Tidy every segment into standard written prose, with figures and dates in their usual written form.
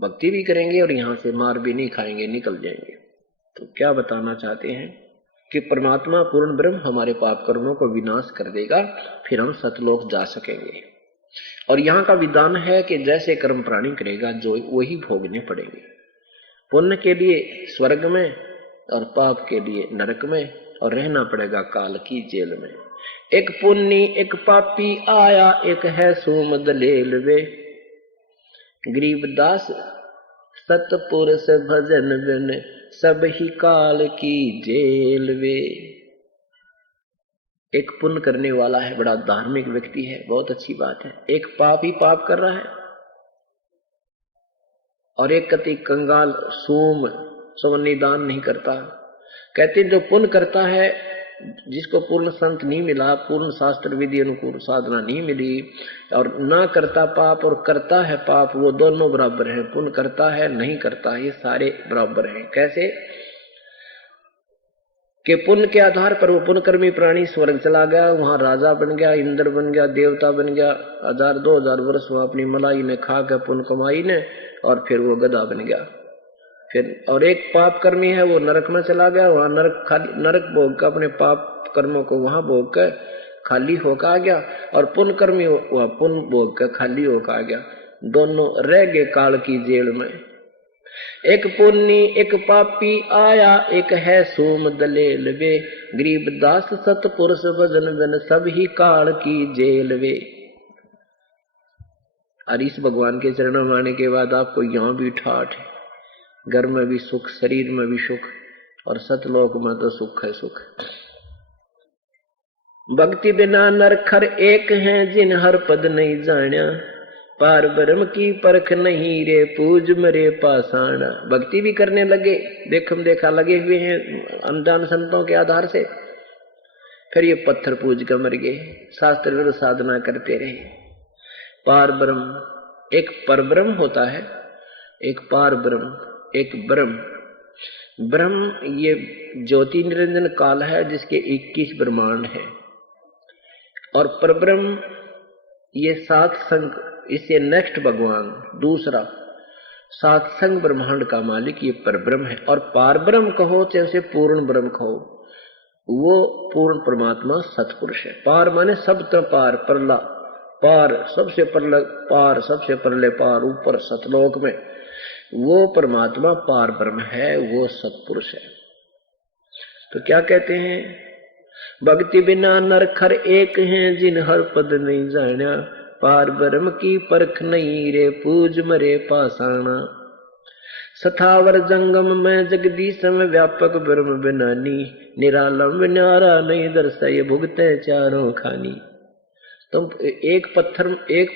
भक्ति भी करेंगे और यहाँ से मार भी नहीं खाएंगे, निकल जाएंगे। तो क्या बताना चाहते हैं कि परमात्मा पूर्ण ब्रह्म हमारे पाप कर्मों को विनाश कर देगा, फिर हम सतलोक जा सकेंगे। और यहाँ का विधान है कि जैसे कर्म प्राणी करेगा जो वही भोगने पड़ेंगे। पुण्य के लिए स्वर्ग में और पाप के लिए नरक में, और रहना पड़ेगा काल की जेल में। एक पुण्य एक पापी आया, एक है सोम दलेल वे, गरीबदास सतपुरुष भजन बिन, सब ही काल की जेल वे। एक पुण्य करने वाला है, बड़ा धार्मिक व्यक्ति है, बहुत अच्छी बात है। एक पाप ही पाप कर रहा है, और एक कति कंगाल सोम सोमनी दान नहीं करता। कहते जो पुण्य करता है, जिसको पूर्ण संत नहीं मिला, पूर्ण शास्त्र विधि अनुकूल साधना नहीं मिली, और ना करता पाप और करता है पाप, वो दोनों बराबर हैं। पुण्य करता है नहीं करता है, ये सारे बराबर हैं। कैसे कि पुण्य के आधार पर वो पुण्यकर्मी प्राणी स्वर्ग चला गया, वहां राजा बन गया, इंद्र बन गया, देवता बन गया, 1000-2000 वर्ष वहां अपनी मलाई ने खा के पुण्य कमाई ने, और फिर वो गधा बन गया। फिर और एक पाप कर्मी है, वो नरक में चला गया, वहां नरक भोग कर अपने पाप कर्मों को वहां भोग कर खाली होकर आ गया, और पुण्य कर्मी वह पुण्य भोग कर खाली होकर आ गया। दोनों रह गए काल की जेल में। एक पुण्य एक पापी आया, एक है सोम दलेल वे, गरीबदास सतपुरुष भजन बिन, सब ही काल की जेल वे। और इस भगवान के चरणों में आने के बाद आपको यहाँ भी ठाठ है, घर में भी सुख, शरीर में भी सुख, और सतलोक में तो सुख है सुख। भक्ति बिना नरखर एक हैं, जिन हर पद नहीं जान्या, पार ब्रह्म की परख नहीं रे, पूज मरे पाषाणा। भक्ति भी करने लगे, देखम देखा लगे हुए हैं अनजान संतों के आधार से, फिर ये पत्थर पूज कर मर गए, शास्त्र विरुद्ध साधना करते रहे। पार ब्रह्म, एक परब्रह्म होता है, एक पार ब्रह्म, एक ब्रह्म। ब्रह्म ये ज्योति निरंजन काल है, जिसके 21 ब्रह्मांड है, और परब्रह्म ये 7 संग, इससे नेक्स्ट भगवान दूसरा 7 संग ब्रह्मांड का मालिक ये परब्रह्म है। और पार ब्रह्म कहो चाहे पूर्ण ब्रह्म कहो, वो पूर्ण परमात्मा सतपुरुष है। पार माने सब तो पार, परला पार, सबसे परला पार, सबसे परले पार, ऊपर सतलोक में वो परमात्मा पार ब्रह्म है, वो सतपुरुष है। तो क्या कहते हैं, भक्ति बिना नरखर एक हैं, जिन हर पद नहीं जान्या, पार ब्रह्म की परख नहीं रे, पूज मरे पाषाणा। सथावर जंगम में जगदीश में, व्यापक ब्रह्म बिनानी, निरालंब न्यारा नहीं दर्शाए, भुगते चारों खानी। तुम एक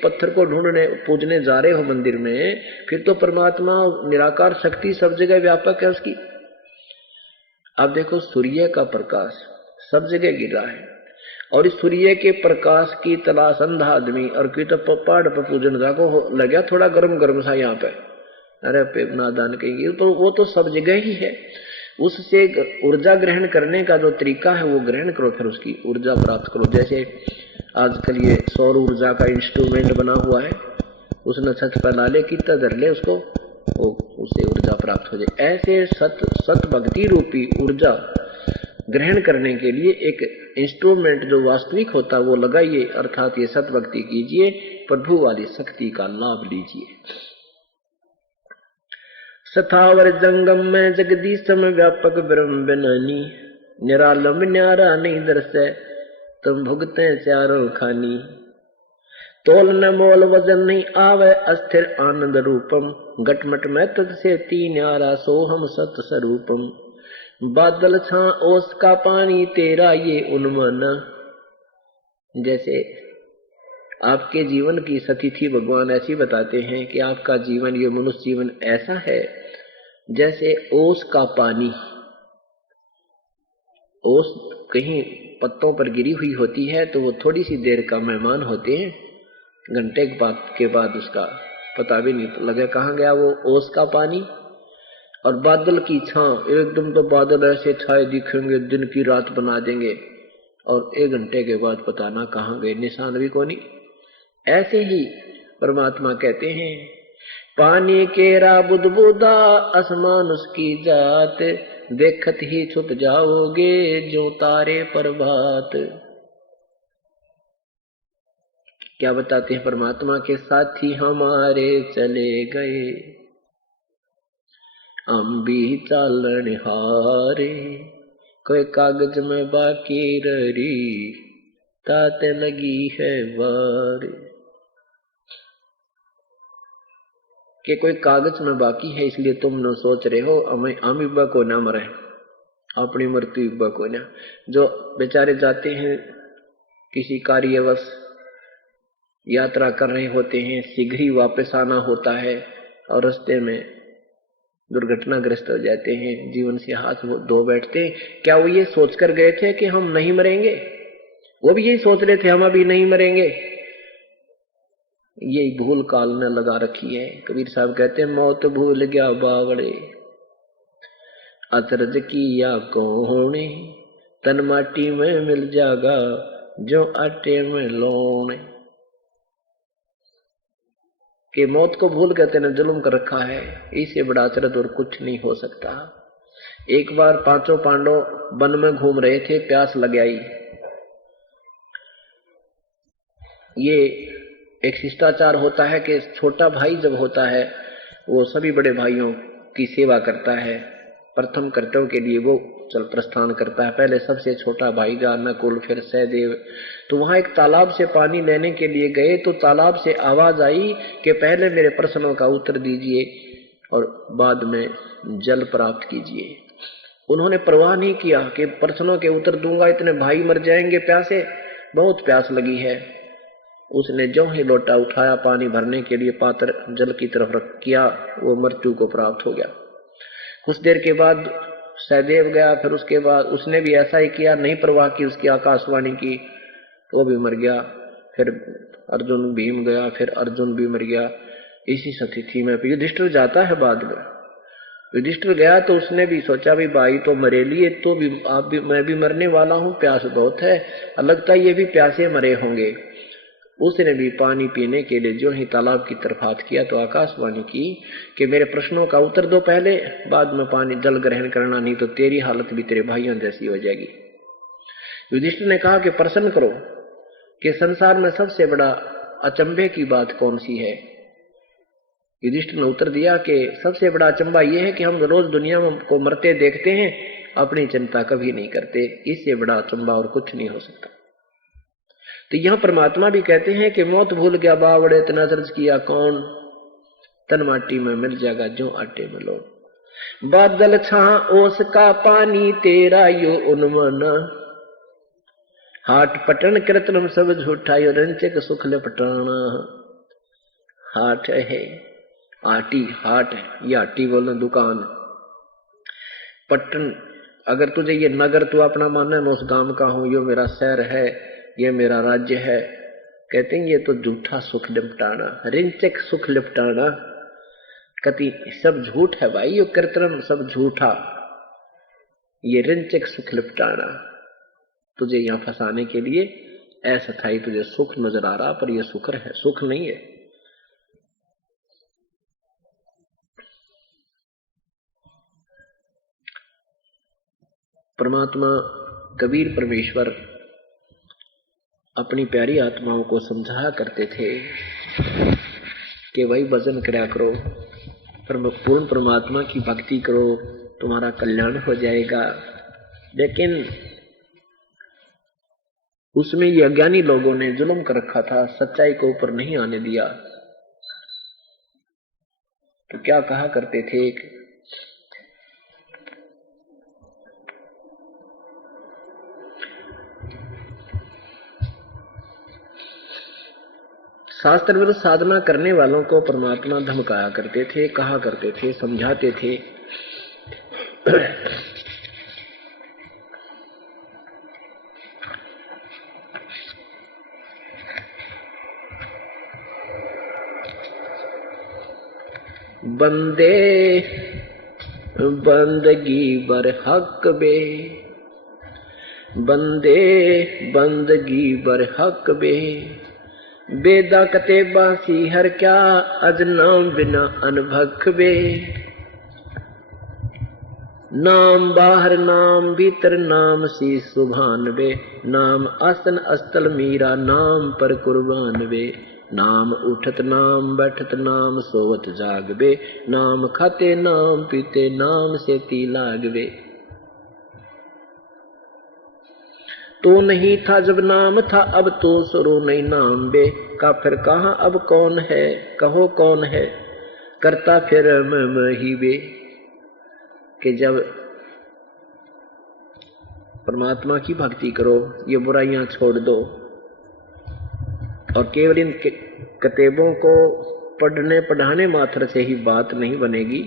पत्थर को ढूंढने पूजने जा रहे हो मंदिर में, फिर तो परमात्मा निराकार शक्ति सब जगह व्यापक है उसकी। अब देखो सूर्य का प्रकाश सब जगह गिर रहा है, और इस सूर्य के प्रकाश की तलाश अंधा आदमी, और की तो पहाड़ पर पूजन जाको लगा थोड़ा गर्म गर्म सा यहाँ पे, अरे पे नादान कहेंगे, तो वो तो सब जगह ही है। उससे ऊर्जा ग्रहण करने का जो तरीका है वो ग्रहण करो, फिर उसकी ऊर्जा प्राप्त करो। जैसे आजकल ये सौर ऊर्जा का इंस्ट्रूमेंट बना हुआ है, उसने छत पर डाले कितना धर ले उसको, वो उससे ऊर्जा प्राप्त हो जाए। ऐसे सत भक्ति रूपी ऊर्जा ग्रहण करने के लिए एक इंस्ट्रूमेंट जो वास्तविक होता है वो लगाइए, अर्थात ये सत भक्ति कीजिए, प्रभु वाली शक्ति का लाभ लीजिए। सथावर जंगम में जगदीश में, व्यापक ब्रह्म बिनानी, निरालंब न्यारा नहीं दर्शे, तुम भुगते चारों खानी। तोल न मोल वजन नहीं आवे, अस्थिर आनंद रूपम, घटमट में तुझसे तीन न्यारा, सोहम सत स्वरूपम। बादल छा ओस का पानी, तेरा ये उन्माना। जैसे आपके जीवन की सतिथि भगवान ऐसी बताते हैं कि आपका जीवन, ये मनुष्य जीवन ऐसा है जैसे ओस का पानी। ओस कहीं पत्तों पर गिरी हुई होती है तो वो थोड़ी सी देर का मेहमान होते हैं, घंटे के बाद उसका पता भी नहीं लगे कहाँ गया वो ओस का पानी। और बादल की छां, एकदम तो बादल ऐसे छाए दिखेंगे, दिन की रात बना देंगे, और 1 घंटे के बाद पता ना कहाँ गए, निशान भी को नहीं। ऐसे ही परमात्मा कहते हैं, पानी केरा बुदबुदा आसमान उसकी जात, देखत ही छुप जाओगे जो तारे प्रभात। क्या बताते हैं परमात्मा के साथी हमारे चले गए, हम भी चालन हारे, कोई कागज में बाकी रही ताते लगी है वार। कि कोई कागज में बाकी है इसलिए तुम न सोच रहे हो हम इब्बा को ना मरे, अपनी मृत्यु इब्बा को ना। जो बेचारे जाते हैं किसी कार्यवश यात्रा कर रहे होते हैं, शीघ्र ही वापस आना होता है और रास्ते में दुर्घटनाग्रस्त हो जाते हैं, जीवन से हाथ धो बैठते हैं। क्या वो ये सोचकर गए थे कि हम नहीं मरेंगे? वो भी यही सोच रहे थे हम अभी नहीं मरेंगे। ये भूल काल ने लगा रखी है। कबीर साहब कहते हैं मौत भूल गया बावड़े, अचरज किया कौन, तन माटी में मिल जागा जो आटे में लौण। कि मौत को भूल कहते ने जुल्म कर रखा है, इससे बड़ा अचरज और कुछ नहीं हो सकता। एक बार पांचों पांडव वन में घूम रहे थे, प्यास लग आई। ये एक शिष्टाचार होता है कि छोटा भाई जब होता है वो सभी बड़े भाइयों की सेवा करता है, प्रथम कर्तव्य के लिए वो चल प्रस्थान करता है। पहले सबसे छोटा भाई जा नकुल, फिर सहदेव। तो वहां एक तालाब से पानी लेने के लिए गए तो तालाब से आवाज आई कि पहले मेरे प्रश्नों का उत्तर दीजिए और बाद में जल प्राप्त कीजिए। उन्होंने परवाह नहीं किया कि प्रश्नों के उत्तर दूंगा इतने भाई मर जाएंगे प्यासे, बहुत प्यास लगी है। उसने जो ही लोटा उठाया पानी भरने के लिए पात्र जल की तरफ रख किया, वो मृत्यु को प्राप्त हो गया। कुछ देर के बाद सहदेव गया, फिर उसके बाद उसने भी ऐसा ही किया, नहीं परवाह की उसकी आकाशवाणी की, वो भी मर गया। फिर अर्जुन भीम गया, फिर अर्जुन भी मर गया। इसी स्थिति में युधिष्ठिर जाता है बाद में। युधिष्ठिर गया तो उसने भी सोचा भी भाई तो मरे लिए, तो भी आप भी मैं भी मरने वाला हूँ, प्यास बहुत है, लगता है ये भी प्यासे मरे होंगे। उसने भी पानी पीने के लिए जो ही तालाब की तरफ हाथ किया तो आकाशवाणी की कि मेरे प्रश्नों का उत्तर दो पहले, बाद में पानी जल ग्रहण करना, नहीं तो तेरी हालत भी तेरे भाइयों जैसी हो जाएगी। युधिष्ठिर ने कहा कि प्रश्न करो कि संसार में सबसे बड़ा अचंभे की बात कौन सी है। युधिष्ठिर ने उत्तर दिया कि सबसे बड़ा अचंभा यह है कि हम रोज दुनिया को मरते देखते हैं, अपनी चिंता कभी नहीं करते, इससे बड़ा अचंभा और कुछ नहीं हो सकता। तो यहां परमात्मा भी कहते हैं कि मौत भूल गया बावड़े, इतना अचरज किया कौन, तन माटी में मिल जाएगा जो आटे में लो। बादल छा ओस का पानी तेरा यो उन्मन, हाट पटन कृत्रिम सब झूठा यो रंचक सुख लपटाना। हाट है आटी, हाट है ये आटी बोलना दुकान। पटन अगर तुझे ये नगर तू अपना मानना, मैं उस गांव का हूं, यो मेरा शहर है, ये मेरा राज्य है, कहते हैं ये तो झूठा सुख लिपटाना, रिंचक सुख लिपटाना, कति सब झूठ है भाई, ये कृत्रिम सब झूठा, ये रिंचक सुख लिपटाना। तुझे यहां फंसाने के लिए ऐसा था, तुझे सुख नजर आ रहा पर ये सुख है, सुख नहीं है। परमात्मा कबीर परमेश्वर अपनी प्यारी आत्माओं को समझाया करते थे कि भाई भजन करया करो, पूर्ण परमात्मा की भक्ति करो, तुम्हारा कल्याण हो जाएगा। लेकिन उसमें ये अज्ञानी लोगों ने जुल्म कर रखा था, सच्चाई को ऊपर नहीं आने दिया। तो क्या कहा करते थे, शास्त्र विरुद्ध साधना करने वालों को परमात्मा धमकाया करते थे, कहा करते थे, समझाते थे। बंदे बंदगी बर हक बे, बंदे बंदगी बर हक बे, बेदा कते बासी हर क्या अज नाम बिना अनभख बे। नाम बाहर नाम भीतर नाम सी सुभान बे। नाम आसन अस्तल मीरा नाम पर कुर्बान बे। नाम उठत नाम बैठत नाम सोवत जाग बे। नाम खाते नाम पीते नाम से ती लाग बे। तो नहीं था जब नाम था अब तो शुरू नहीं नाम बे। का फिर कहा अब कौन है कहो कौन है करता फिर मैं ही बे। कि जब परमात्मा की भक्ति करो ये बुराइयां छोड़ दो और केवल इन किताबों को पढ़ने पढ़ाने मात्र से ही बात नहीं बनेगी।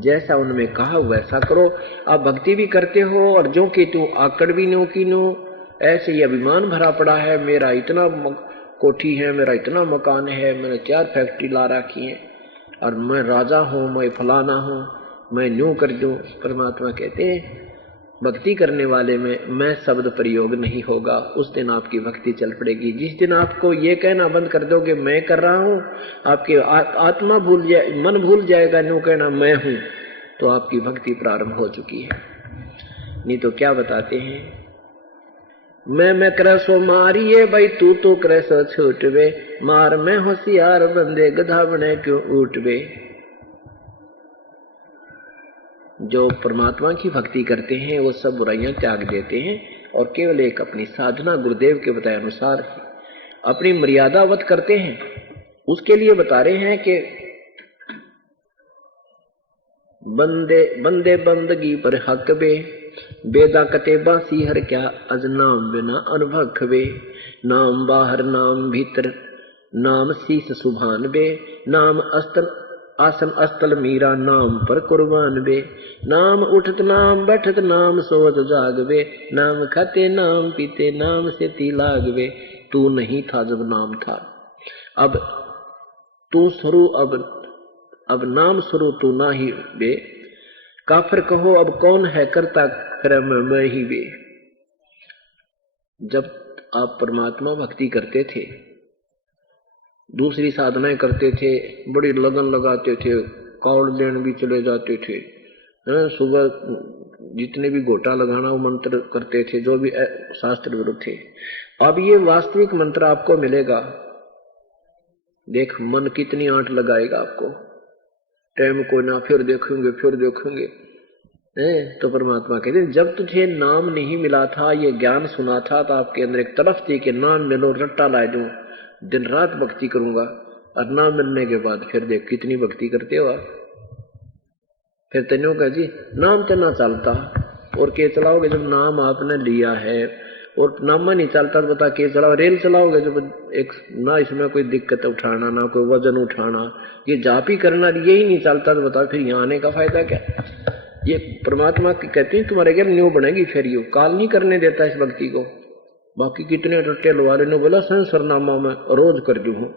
जैसा उनमें कहा वैसा करो। आप भक्ति भी करते हो और जो कि तू आकड़ भी नो की नो ऐसे ही अभिमान भरा पड़ा है। मेरा इतना कोठी है मेरा इतना मकान है मैंने 4 फैक्ट्री ला रखी है और मैं राजा हूँ मैं फलाना हूँ मैं न्यू कर दूं। परमात्मा कहते हैं भक्ति करने वाले में मैं शब्द प्रयोग नहीं होगा। उस दिन आपकी भक्ति चल पड़ेगी। जिस दिन आपको ये कहना बंद कर दोगे मैं कर रहा हूँ आपकी आत्मा भूल जाए मन भूल जाएगा न्यू कहना मैं हूँ तो आपकी भक्ति प्रारंभ हो चुकी है। नहीं तो क्या बताते हैं मैं करे सो मारिए भाई तू तो करे सो छूट बे। मार में होशियार बंदे गधा बने क्यों उठ बे। जो परमात्मा की भक्ति करते हैं वो सब बुराइयां त्याग देते हैं और केवल एक अपनी साधना गुरुदेव के बताए अनुसार अपनी मर्यादावत करते हैं। उसके लिए बता रहे हैं कि बंदे बंदे बंदगी पर हक बे। बेदा कते बासी हर क्या अज नाम बिना अनभख बे। नाम बाहर नाम भीतर नाम शीस सुभान बे। नाम आसन अस्तल मीरा नाम पर कुर्बान बे। नाम उठत नाम बैठत नाम सोवत जाग बे। नाम खाते नाम पीते नाम से ती लाग बे। तू नहीं था जब नाम था अब तू शुरू अब नाम शुरू तू ना ही बे। काफिर कहो अब कौन है करता क्रम मैं ही बे। जब आप परमात्मा भक्ति करते थे दूसरी साधनाएं करते थे बड़ी लगन लगाते थे कावड़ लेन भी चले जाते थे सुबह जितने भी गोटा लगाना वो मंत्र करते थे जो भी शास्त्र विरुद्ध थे। अब ये वास्तविक मंत्र आपको मिलेगा। देख मन कितनी आंट लगाएगा आपको टाइम को ना फिर देखेंगे तो परमात्मा कहते जब तुझे नाम नहीं मिला था ये ज्ञान सुना था तो आपके अंदर एक तरफ थी कि नाम मिलो रट्टा ला दूं दिन रात भक्ति करूंगा और नाम मिलने के बाद फिर देख कितनी भक्ति करते हो आप। फिर तेनों कह जी नाम तो ना चलता और के चलाओगे जब नाम आपने लिया है और नाम नहीं चलता तो बता के चलाओ। रेल चलाओगे जब एक ना इसमें कोई दिक्कत उठाना ना कोई वजन उठाना ये जाप ही करना यही नहीं चलता तो बता फिर यहाँ आने का फायदा क्या। ये परमात्मा की कहती है तुम्हारे घर न्यू बनेगी फिर यू काल नहीं करने देता इस भक्ति को। बाकी कितने रट्टे लवारे ने बोला संसरनामा में रोज कर दू हूँ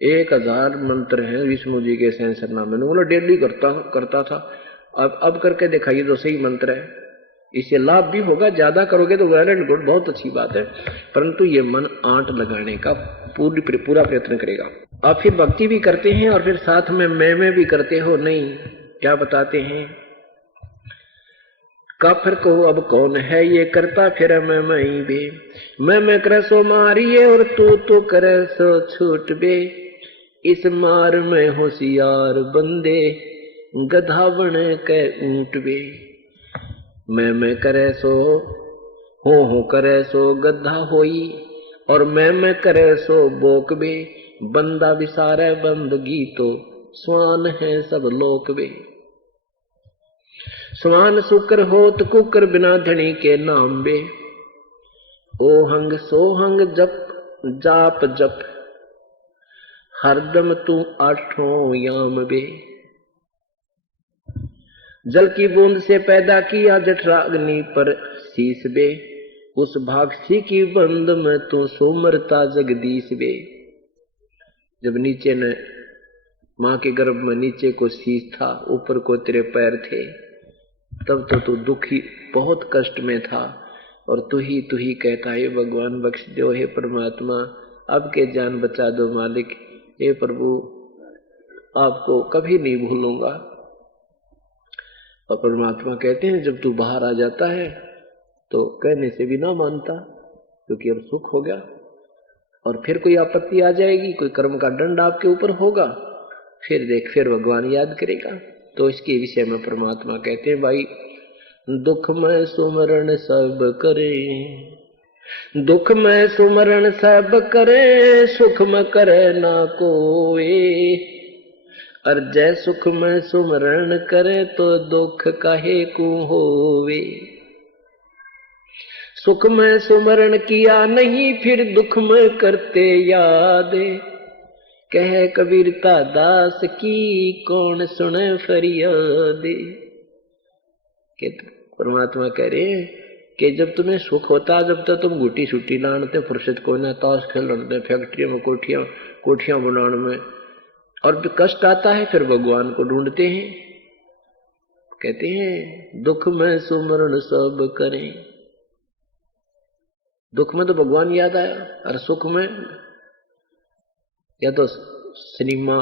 1000 मंत्र हैं विष्णु जी के संसरनामे में बोला डेली करता था। अब करके दिखाइए जो सही मंत्र है इससे लाभ भी होगा। ज्यादा करोगे तो वेल एंड गुड बहुत अच्छी बात है परंतु ये मन आंट लगाने का पूरा प्रयत्न करेगा। आप फिर भक्ति भी करते हैं और फिर साथ में मैं भी करते हो नहीं। क्या बताते हैं काफिर को अब कौन है ये करता फिर मैं बे। मैं करे सो मारिए और तू तो करे सो छूट बे। इस मार में होशियार बंदे गधा बने के ऊंट बे। मैं करे सो हो करे सो गधा होई और मैं करे सो बोक बे। बंदा विसारे बंदगी तो स्वान है सब लोक बे। स्वान शुक्र होत कुकर बिना धनी के नाम बे। ओहंग सोहंग जप जाप जप हरदम तू आठों याम बे। जल की बूंद से पैदा किया जठराग्नि पर शीश बे। उस भागसी की बंद में तू सोमरता जगदीश बे। जब नीचे ने माँ के गर्भ में नीचे को शीश था ऊपर को तेरे पैर थे तब तो तू दुखी बहुत कष्ट में था और तू ही कहता है भगवान बख्श दो हे परमात्मा अब के जान बचा दो मालिक, हे प्रभु आपको कभी नहीं भूलूंगा। और परमात्मा कहते हैं जब तू बाहर आ जाता है तो कहने से भी ना मानता, क्योंकि अब सुख हो गया। और फिर कोई आपत्ति आ जाएगी, कोई कर्म का दंड आपके ऊपर होगा, फिर देख फिर भगवान याद करेगा। तो इसके विषय में परमात्मा कहते हैं भाई दुख में सुमरण सब करे, दुख में सुमरण सब करे, सुख में करे ना कोई। और जय सुख में सुमरण करे तो दुख काहे को होवे। सुख में सुमरण किया नहीं फिर दुख में करते याद, कह कबीरता दास की कौन सुने फरियाद। परमात्मा कह रहे हैं कि जब तुम्हें सुख होता, जब तक तुम गुटी छुट्टी लानते, फुर्सत को ना, ताश खेलते, फैक्ट्रियों में कोठियां बनाने में, और कष्ट आता है फिर भगवान को ढूंढते हैं। कहते हैं दुख में सुमरण सब करें, दुख में तो भगवान याद आया, और सुख में या तो सिनेमा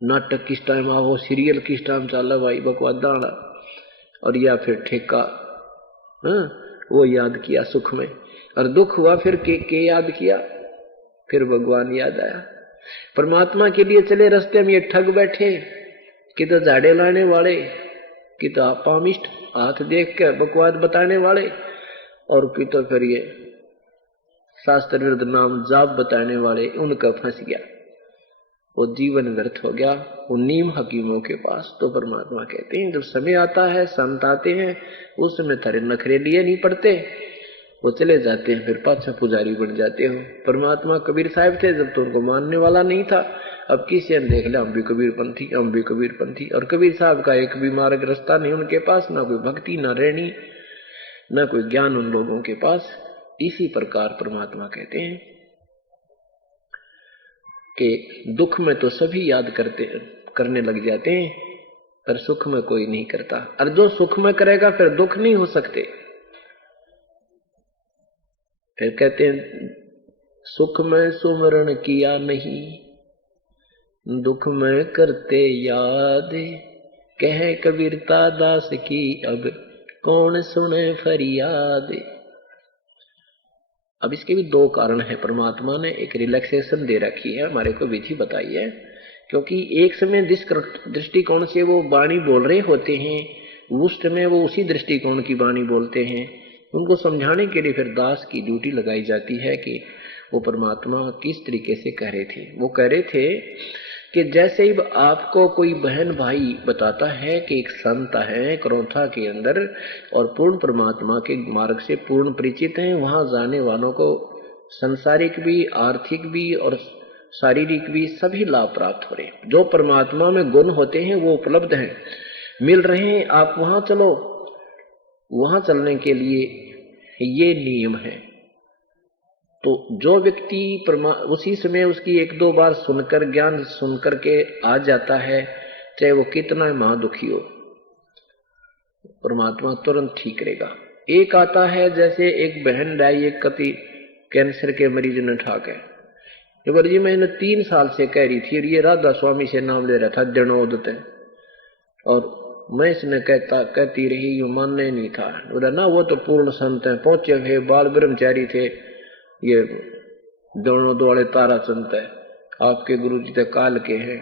नाटक किस टाइम आओ, सीरियल किस टाइम चला भाई बकवादा, और या फिर ठेका, वो याद किया सुख में। और दुख हुआ फिर के याद किया, फिर भगवान याद आया। परमात्मा के लिए चले रास्ते में ये ठग बैठे कि तो झाड़े लाने वाले, कि तो पामिष्ट हाथ देख के बकवाद बताने वाले, और कि तो फिर ये शास्त्र विरुद्ध नाम जाप बताने वाले, उनका फंस गया, वो जीवन व्यर्थ हो गया वो नीम हकीमों के पास। तो परमात्मा कहते हैं जब समय आता है, संत आते हैं, उस समय थारे नखरे लिए नहीं पड़ते, वो चले जाते हैं, फिर पाछा पुजारी बन जाते हो। परमात्मा कबीर साहब थे, जब तो उनको मानने वाला नहीं था, अब किसी ने देख लिया हम भी कबीरपंथी, हम भी कबीरपंथी। और कबीर साहब का एक भी मार्ग रास्ता नहीं उनके पास, ना कोई भक्ति, ना रहनी, ना कोई ज्ञान उन लोगों के पास। इसी प्रकार परमात्मा कहते हैं कि दुख में तो सभी याद करने लग जाते हैं, पर सुख में कोई नहीं करता। और जो सुख में करेगा फिर दुख नहीं हो सकते। फिर कहते हैं सुख में सुमरण किया नहीं, दुख में करते याद, कहे कबीरता दास की अब कौन सुने फरियाद। अब इसके भी दो कारण है, परमात्मा ने एक रिलैक्सेशन दे रखी है, हमारे को विधि बताई है। क्योंकि एक समय जिस दृष्टिकोण से वो वाणी बोल रहे होते हैं, उस समय वो उसी दृष्टिकोण की वाणी बोलते हैं। उनको समझाने के लिए फिर दास की ड्यूटी लगाई जाती है कि वो परमात्मा किस तरीके से कह रहे थे। वो कह रहे थे कि जैसे ही आपको कोई बहन भाई बताता है कि एक संत है करौथा के अंदर और पूर्ण परमात्मा के मार्ग से पूर्ण परिचित हैं, वहां जाने वालों को संसारिक भी, आर्थिक भी और शारीरिक भी सभी लाभ प्राप्त हो रहे हैं। जो परमात्मा में गुण होते हैं वो उपलब्ध हैं, मिल रहे हैं, आप वहां चलो। वहां चलने के लिए ये नियम है। तो जो व्यक्ति उसी समय उसकी एक दो बार सुनकर, ज्ञान सुनकर के आ जाता है, चाहे वो कितना महादुखी हो, परमात्मा तुरंत ठीक करेगा। एक आता है, जैसे एक बहन लाई एक कति कैंसर के मरीज ने ठाक है, जी मैंने 3 साल से कह रही थी, और ये राधा स्वामी से नाम ले रहा था जनोदत, और मैं इसने कहती रही, ये मानने नहीं था। बोला ना वो तो पूर्ण संत है, पहुंचे हुए बाल ब्रह्मचारी थे, ये दोनों वाले तारा संत है, आपके गुरु जी तक काल के हैं।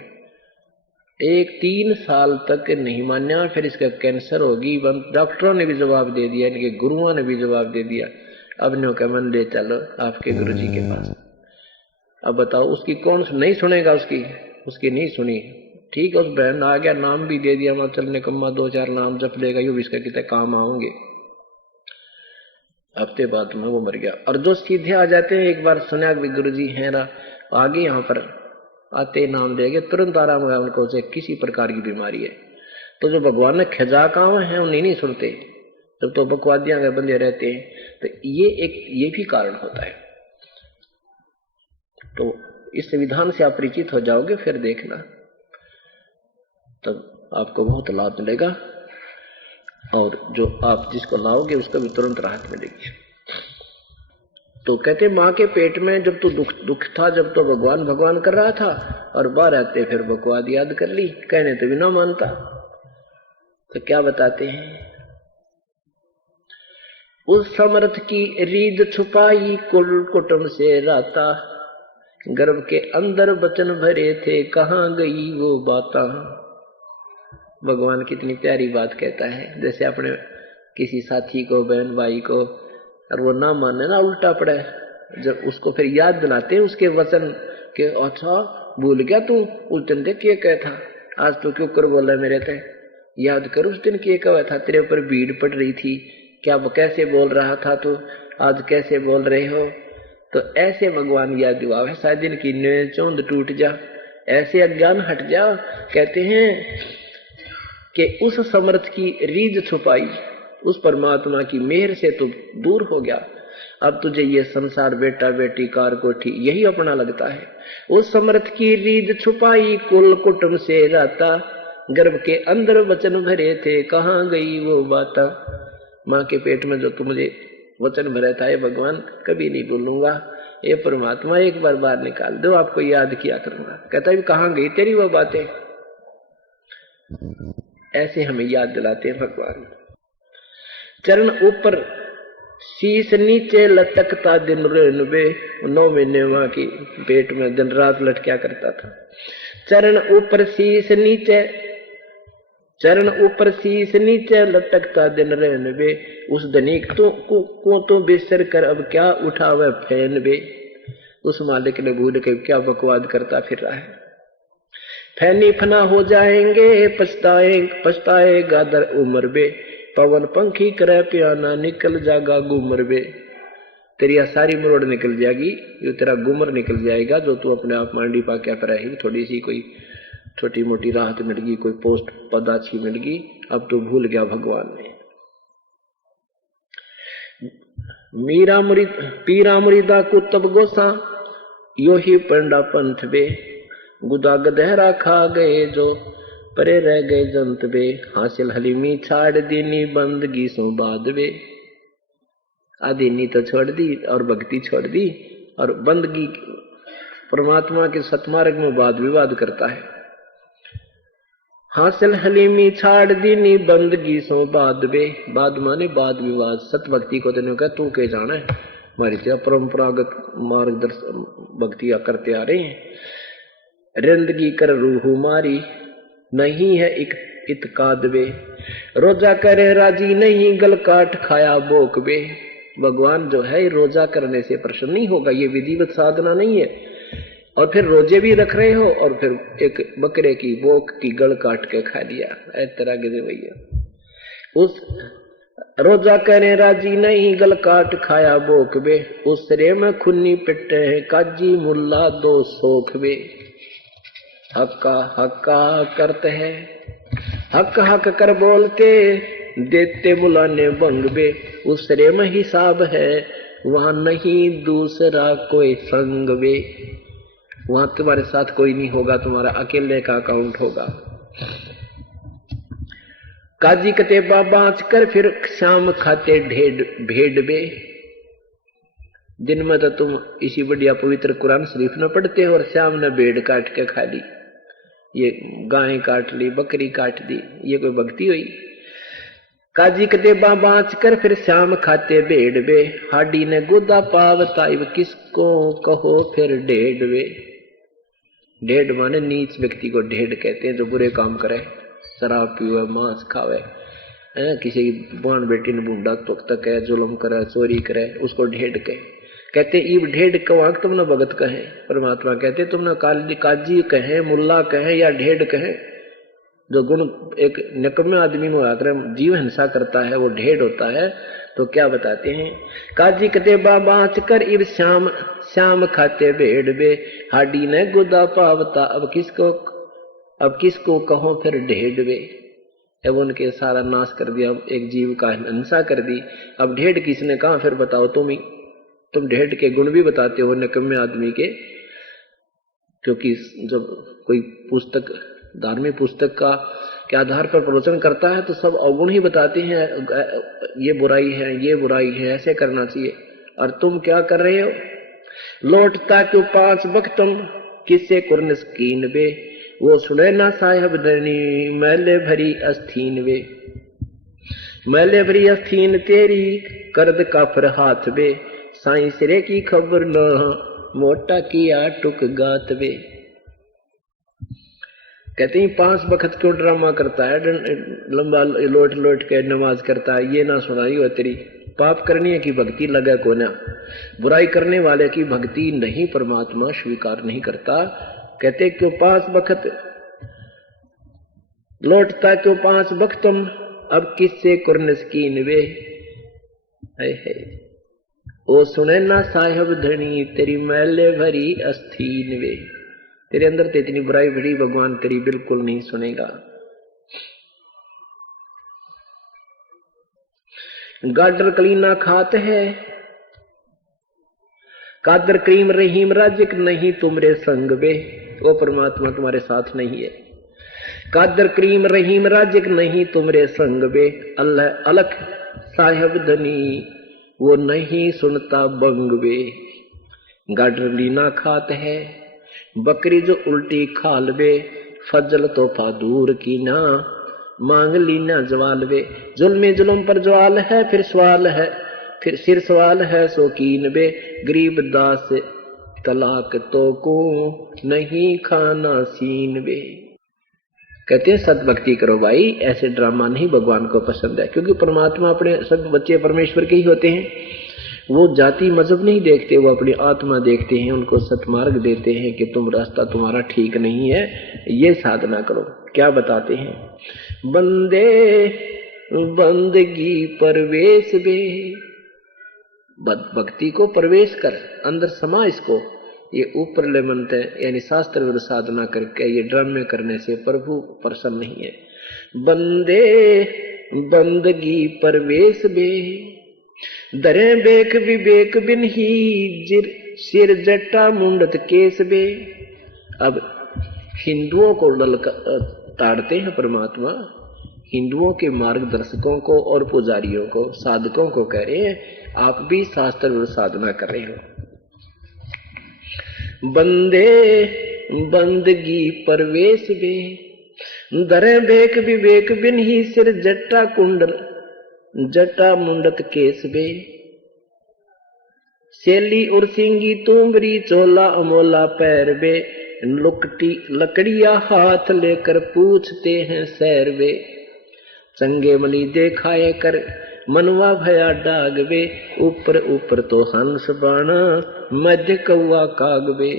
3 साल तक नहीं मान्या, फिर इसका कैंसर होगी। डॉक्टरों ने भी जवाब दे दिया, इनके गुरुओं ने भी जवाब दे दिया। अब नो का मन ले चलो आपके गुरु जी के पास। अब बताओ उसकी कौन नहीं सुनेगा, उसकी नहीं सुनी। ठीक है, उस बहन आ गया, नाम भी दे दिया, मैं चलने कम्मा 2-4 नाम जप लेगा, यू इसका कितने काम आओगे। हफ्ते बाद में वो मर गया। और जो सीधे आ जाते हैं, एक बार सुना भी गुरु जी है ना, आगे यहाँ पर आते नाम देंगे, तुरंत आराम होगा उनको, से किसी प्रकार की बीमारी है। तो जो भगवान ने खजा काम है उन्हें नहीं सुनते, जब तो बकवादियां के बंदे रहते हैं। तो ये भी कारण होता है। तो इस विधान से आप परिचित हो जाओगे, फिर देखना तब आपको बहुत लाभ मिलेगा, और जो आप जिसको लाओगे उसको भी तुरंत राहत मिलेगी। तो कहते माँ के पेट में जब तो दुख था, जब तो भगवान भगवान कर रहा था, और बाहर आते फिर बकवाद याद कर ली, कहने तो भी ना मानता। तो क्या बताते हैं, उस समर्थ की रीद छुपाई कुल कुटुंब से राता, गर्भ के अंदर बचन भरे थे कहाँ गई वो बाता। भगवान कितनी प्यारी बात कहता है, जैसे अपने किसी साथी को, बहन भाई को, और वो ना माने ना, उल्टा पड़े, जब उसको फिर याद दिलाते हैं उसके वचन के, अच्छा भूल गया तू उस दिन देख ये कहा था, आज तो क्यों कर बोला मेरे ते, याद कर उस दिन क्या कहा था, तेरे ऊपर भीड़ पड़ रही थी, क्या कैसे बोल रहा था तू, आज कैसे बोल रहे हो। तो ऐसे भगवान याद दिलावे, शायद दिन की चौंध टूट जा, ऐसे अज्ञान हट जा। कहते हैं कि उस समर्थ की रीझ छुपाई, उस परमात्मा की मेहर से तो दूर हो गया, अब तुझे ये संसार बेटा बेटी कार कोठी यही अपना लगता है। उस समर्थ की रीझ छुपाई कुल कुटुंब से राता, गर्भ के अंदर वचन भरे थे कहाँ गई वो बाता। माँ के पेट में जो तू मुझे वचन भरा था, ये भगवान कभी नहीं भूलूंगा, ये परमात्मा एक बार बाहर निकाल दो, आपको याद किया करूंगा। कहता है कहाँ गई तेरी वो बातें, ऐसे हमें याद दिलाते हैं भगवान। चरण ऊपर शीश नीचे लटकता दिन रेणुबे, 9 महीने माँ की पेट में दिन रात लटका करता था। चरण ऊपर शीश नीचे लटकता दिन रेणुबे, उस धनिक को तो बेसर कर अब क्या उठावे फैन बे। उस मालिक ने भूल के क्या बकवाद करता फिर रहा है। फैनी फना हो जाएंगे पछताएगा दर उम्र बे, पवन पंखी करे पियाना निकल जागा गुमर बे। तेरी सारी मरोड़ निकल जाएगी, जो तेरा गुमर निकल जाएगा, जो तू अपने आप मांडी पा क्या कराएगी। थोड़ी सी कोई छोटी मोटी राहत मिल गई, कोई पोस्ट पद अच्छी मिल गई, अब तो भूल गया भगवान ने। पीरा मुरीदा कुतब गोसा, यो ही पंडा पंथ बे, गुदा गदहरा खा गए जो परे रह गए जंत बे। हासिल हलीमी छाड़ दीनी बंदगी सो बाद बे। आदीनी तो छोड़ दी और भक्ति छोड़ दी, और बंदगी परमात्मा के सतमार्ग में वाद विवाद करता है। हासिल हलीमी छाड़ दीनी बंदगी सो बाद बे, बाद माने वाद विवाद। सत भक्ति को तेने कहा तू के जाना है, हमारी तो परंपरागत मार्गदर्शन भक्तियां करते आ रहे हैं। रिंदगी कर रूह मारी नहीं है इतकाद बे, रोजा करे राजी नहीं गल काट खाया बोक बे। भगवान जो है रोजा करने से प्रसन्न नहीं होगा, ये विधिवत साधना नहीं है। और फिर रोजे भी रख रहे हो और फिर एक बकरे की बोक की गल काट के खा लिया, ऐ तरह के भैया। उस रोजा करे राजी नहीं गल काट खाया बोक बे, उस रे में खुन्नी पिटे है काजी मुल्ला दो सोख बे। हक्का करते हैं, हक कर बोलते देते बुलाने बंग बे। उस रे में हिसाब है वहां नहीं दूसरा कोई संग बे। वहां तुम्हारे साथ कोई नहीं होगा, तुम्हारा अकेले का अकाउंट होगा। काजी कते बाँच कर फिर शाम खाते भेड़ बे। दिन में तो तुम इसी बढ़िया पवित्र कुरान शरीफ न पढ़ते हो और शाम ने भेड़ काट के खा ली, ये गाय काट ली, बकरी काट दी, ये कोई भक्ति हुई। काजी कते बाँच कर फिर शाम खाते भेड़ बे। हाडी ने गुदा पावता इब किसको कहो फिर ढेड़ बे। ढेड़ माने नीच व्यक्ति को ढेड़ कहते हैं, जो बुरे काम करे, शराब पीवे, मांस खावे, किसी बहन बेटी ने बूढ़ा तक है, जुल्म करे, चोरी करे, उसको ढेड़ कहे। कहते ईब ढेड़ कवाक तुमने भगत कहे। परमात्मा कहते तुमने काजी कहे, मुल्ला कहे या ढेड़ कहे। जो गुण एक निकम्मे आदमी में आकर जीव हिंसा करता है वो ढेड़ होता है। तो क्या बताते हैं, काजी कते बाँच कर इब श्याम खाते भेड़ बे। हाडी ने गुदा पावता अब किसको कहो फिर ढेड़ बे। अब उनके सारा नाश कर दिया, एक जीव का हिंसा कर दी, अब ढेड़ किसने कहा फिर बताओ तुम ढेड़ के गुण भी बताते हो निकम्मे आदमी के। क्योंकि जब कोई पुस्तक, धार्मिक पुस्तक का के आधार पर प्रवचन करता है तो सब अवगुण ही बताते हैं, ये बुराई है, ये बुराई है, ऐसे करना चाहिए। और तुम क्या कर रहे हो? लौटता क्यों 5 बख्तम किसे कुर्नस कीन बे, वो सुने ना साहब धनी मैले भरी अस्थीन वे। मैले भरी अस्थीन तेरी करद काफर हाथ बे, साई सिरे की खबर न मोटा किया टुक गात बे। कहते हैं 5 बखत क्यों ड्रामा करता है, लंबा लोट लोट के नमाज करता है, ये ना सुनाई हो तेरी पाप करने की भक्ति लगे को ना, बुराई करने वाले की भक्ति नहीं परमात्मा स्वीकार नहीं करता। कहते क्यों 5 बखत लौटता क्यों 5 बख्तम अब किससे कुर्नस कीन वे। है ओ सुने ना साहब धनी तेरी मैले भरी अस्थीन वे। तेरे अंदर तो इतनी बुराई भरी भगवान तेरी बिल्कुल नहीं सुनेगा। गाडर कलीना खात है कादर करीम रहीम राजिक नहीं तुमरे संग बे। वो परमात्मा तुम्हारे साथ नहीं है। कादर करीम रहीम राजिक नहीं तुमरे संग बे। अल्लाह अलख साहिब धनी वो नहीं सुनता बंग बे। गाडर लीना खात है बकरी जो उल्टी खाल बे। फजल तोहफा दूर की ना मांग लीना जवाल बे। जुल्म जुल्म पर जवाल है फिर सवाल है, फिर सिर सवाल है सोकीन बे। गरीब दास तलाक तो को नहीं खाना सीन बे। कहते हैं सतभक्ति करो भाई, ऐसे ड्रामा नहीं भगवान को पसंद है। क्योंकि परमात्मा अपने सब बच्चे परमेश्वर के ही होते हैं। वो जाति मजहब नहीं देखते, वो अपनी आत्मा देखते हैं, उनको सतमार्ग देते हैं कि तुम रास्ता तुम्हारा ठीक नहीं है, ये साधना करो। क्या बताते हैं? बंदे बंदगी परवेश बे। भक्ति को प्रवेश कर, अंदर समा इसको। ये ऊपर ले मनते यानी शास्त्र विरुद्ध साधना करके ये ड्रामे करने से प्रभु प्रसन्न नहीं है। बंदे बंदगी परवेश बे दरे बेक विवेक बिन ही जिर सिर जट्टा मुंडत केस बे। अब हिंदुओं को ताड़ते हैं परमात्मा, हिंदुओं के मार्गदर्शकों को और पुजारियों को साधकों को कह रहे हैं आप भी शास्त्र विरुद्ध साधना कर रहे हो। बंदे बंदगी परवेश बे दरे बेक विवेक बिन ही सिर जट्टा कुंडल जटा मुंडत केस बे। सेली उर्सिंगी तुमरी चोला अमोला पैर बे। लुकटी लकड़िया हाथ लेकर पूछते हैं सैर बे। चंगे मली देखाए कर मनवा भया डाग बे। ऊपर ऊपर तो हंस बाणा मध्य कौआ काग बे।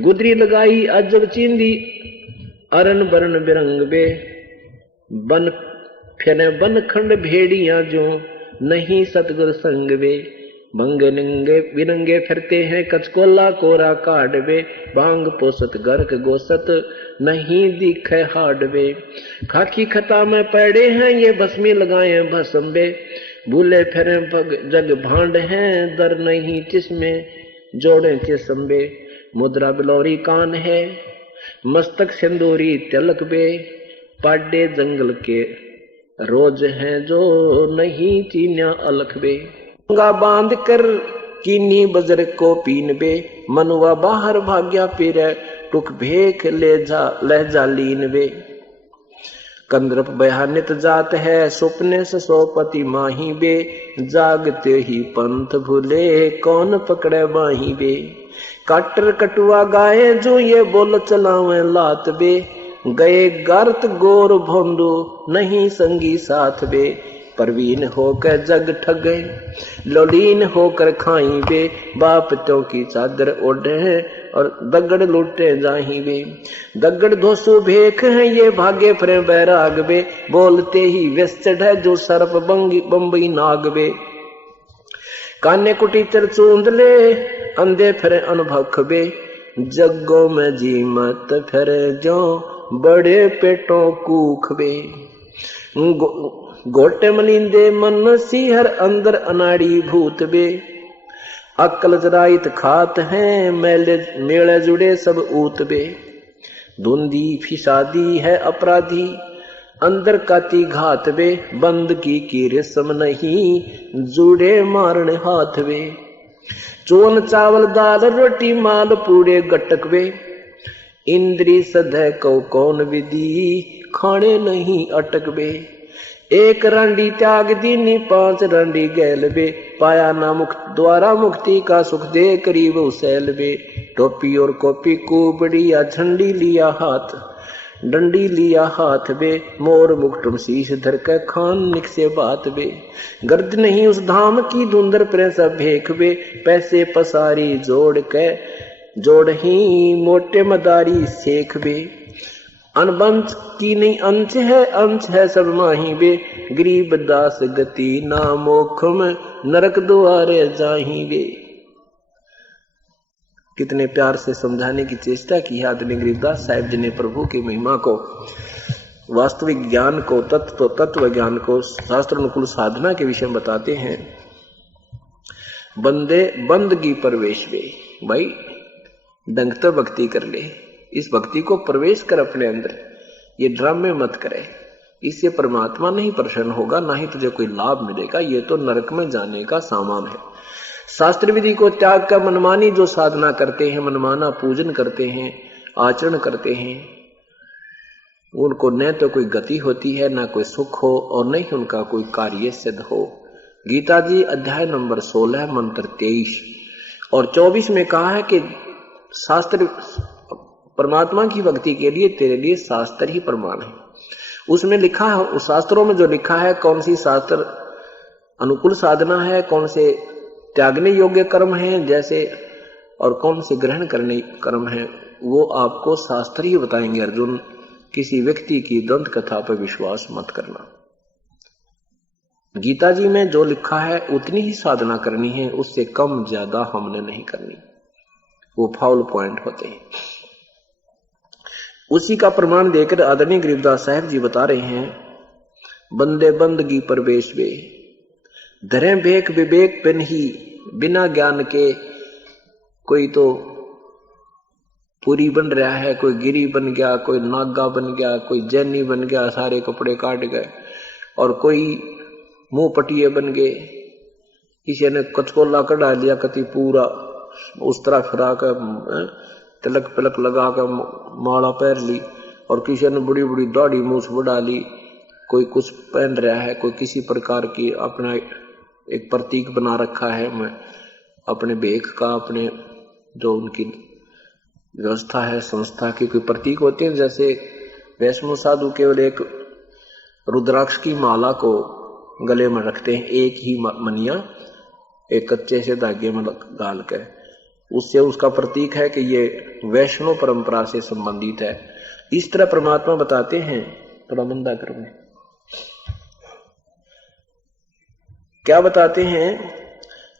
गुदरी लगाई अजब चिंदी अरन बरन बिरंग बे। बन फिर बन खंड भेड़िया जो नहीं सतगुर संग बे। भंगे नंगे बिरंगे फिरते हैं कचकोला कोरा काट बे। भांग पोसत गर्क गोसत नहीं दिखे हाड बे। खाकी खता में पड़े हैं ये भस्मी लगाए भस्म बे। भूले फिरे पग जग भांड हैं दर नहीं जिसमें जोड़े चिसम बे। मुद्रा बिलौरी कान है मस्तक सिंदूरी तिलक बे। पाडे जंगल के रोज हैं जो नहीं चीन्या अलख बे। गंगा बांध कर कीनी बजर को पीन बे। मनुआ बाहर भाग्या फिर टुक भेख ले जा लीन बे। कंद्रप बयानित जात है सुपने से सोपति माही बे। जागते ही पंथ भूले कौन पकड़े माही बे। काटर कटुआ गाए जो ये बोल चलावे लात बे। गए गर्त गोर भोंदू नहीं संगी साथ बे। परवीन होकर जग ठगे लोलीन होकर खाई बे। बाप तो की चादर ओढ़े और दगड़ लूटे जाही बे। दगड़ धोसू भेख है ये भागे फिरे बैराग बे। बोलते ही व्यस्त चढ़े जो सर्प बम्बई नाग बे। काने कुटी चूंद ले अंधे फिरे अनुभख बे। जगों में जी मत फिरे जो बड़े पेटों कूख बे। गोटे मलिंदे मन सिहर अंदर अनाड़ी भूत बे। अक्ल जराइत खात हैं मेले जुड़े सब ऊत बे। धुंधी फिसादी है अपराधी अंदर काती घात बे। बंद की रस्म नहीं जुड़े मारने हाथ बे। चोन चावल दाल रोटी माल पूड़े गटक वे, इंद्री सदै को कौन विधि खाने नहीं अटक वे। एक रांडी त्याग दीनी 5 रांडी गैल बे, पाया ना मुक्त द्वारा मुक्ति का सुख दे करीब उसैल बे। टोपी और कॉपी कुबड़िया झंडी लिया हाथ, डंडी लिया हाथ बे, मोर मुकुटम शीश धर के खान निक से बात बे। गर्द नहीं उस धाम की धुंधर प्रेस भेख बे, पैसे पसारी जोड़ ही मोटे मदारी सेख बे। अनबंच की नहीं अंश है सब माही बे, गरीब दास गति ना मोखम नरक द्वारे जाही बे। कितने प्यार से समझाने की चेष्टा की है आदरणीय गरीबदास साहिब जी ने प्रभु की महिमा को, वास्तविक ज्ञान को, तत्व ज्ञान को, शास्त्र अनुकूल साधना के विषय में बताते हैं। बंदे बंदगी प्रवेश वे, भाई ढंग तो भक्ति कर ले, इस भक्ति को प्रवेश कर अपने अंदर, ये ड्रामे मत करे, इससे परमात्मा नहीं प्रसन्न होगा, ना ही तुझे कोई लाभ मिलेगा, ये तो नरक में जाने का सामान है। शास्त्र विधि को त्याग कर मनमानी जो साधना करते हैं, मनमाना पूजन करते हैं, आचरण करते हैं, उनको न तो कोई गति होती है, ना कोई सुख हो, और न ही उनका कोई कार्य सिद्ध हो। गीता जी अध्याय नंबर 16 मंत्र 23 और 24 में कहा है कि शास्त्र, परमात्मा की भक्ति के लिए तेरे लिए शास्त्र ही प्रमाण है। उसमें लिखा है, उस शास्त्रों में जो लिखा है, कौन सी शास्त्र अनुकूल साधना है, कौन से त्यागने योग्य कर्म है जैसे, और कौन से ग्रहण करने कर्म है, वो आपको शास्त्र ही बताएंगे अर्जुन। किसी व्यक्ति की दंत कथा पर विश्वास मत करना। गीता जी में जो लिखा है उतनी ही साधना करनी है, उससे कम ज्यादा हमने नहीं करनी, वो फाउल पॉइंट होते हैं। उसी का प्रमाण देकर आदरणीय गरीबदास साहिब जी बता रहे हैं, बंदे बंदगी प्रवेश वे, धरे भेक विवेक पिन ही, बिना ज्ञान के कोई तो पुरी बन रहा है, कोई गिरी बन गया, कोई नागा बन गया, कोई जैनी बन गया, सारे कपड़े काट गए, और कोई मुंह पटिए बन गए, किसी ने कचकोला कढ़ा लिया, कति पूरा उस तरह फिरा कर तिलक पिलक लगा कर माला पहन ली, और किसी ने बड़ी बड़ी दाढ़ी मूछ बढ़ा ली, कोई कुछ पहन रहा है, कोई किसी प्रकार की अपना एक प्रतीक बना रखा है, मैं अपने भेख का, अपने जो उनकी व्यवस्था है संस्था की कोई प्रतीक होते हैं। जैसे वैष्णव साधु केवल एक रुद्राक्ष की माला को गले में रखते हैं, एक ही मनिया एक कच्चे से धागे में डाल कर, उससे उसका प्रतीक है कि ये वैष्णव परंपरा से संबंधित है। इस तरह परमात्मा बताते हैं, थोड़ा मंदा करो, क्या बताते हैं,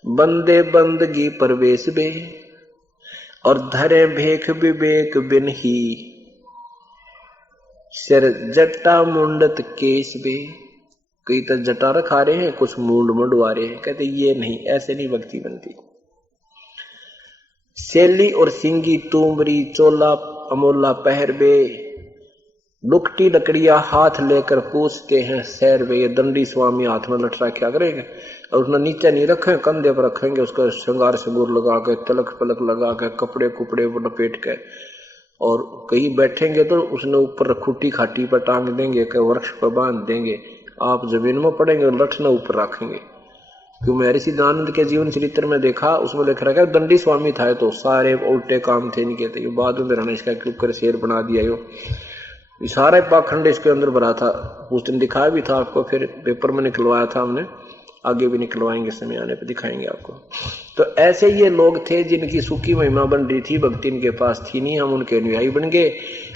बंदे बंदगी प्रवेश बे, और धरे भेख विवेक बिन ही, सिर जट्टा मुंडत केश बे। कई तो जटा रखा रहे हैं, कुछ मुंड मुंडवा रहे हैं, कहते ये नहीं, ऐसे नहीं भक्ति बनती। सेली और सिंगी तुमरी चोला अमोला पहर बे, लुकटी लकड़िया हाथ लेकर पूछते हैं सैर वे। ये दंडी स्वामी हाथ में लटरा क्या करेंगे, और उसने नीचे नहीं रखे, कंधे पर रखेंगे, उसका श्रृंगार सिंदूर लगा के, तलक पलक लगा के, कपड़े कुपड़े लपेट के, और कहीं बैठेंगे तो उसने ऊपर खूटी खाटी पर टांग देंगे, के वृक्ष पर बांध देंगे, आप जमीन में पड़ेंगे, लठना ऊपर रखेंगे। क्यों महर्षि सिद्धानंद के जीवन चरित्र में देखा, उसमें लिख रखा है दंडी स्वामी था तो सारे उल्टे काम थे इनके, थे बाद में रहने इसका क्यों कर शेर बना दिया, यो सारा पाखंड इसके अंदर भरा था। उस दिन दिखाया भी था आपको, फिर पेपर में निकलवाया था हमने, आगे भी निकलवाएंगे, समय आने पर दिखाएंगे आपको। तो ऐसे ये लोग थे जिनकी सूखी महिमा बन रही थी, भक्ति इनके पास थी नहीं, हम उनके अनुयायी बन गए।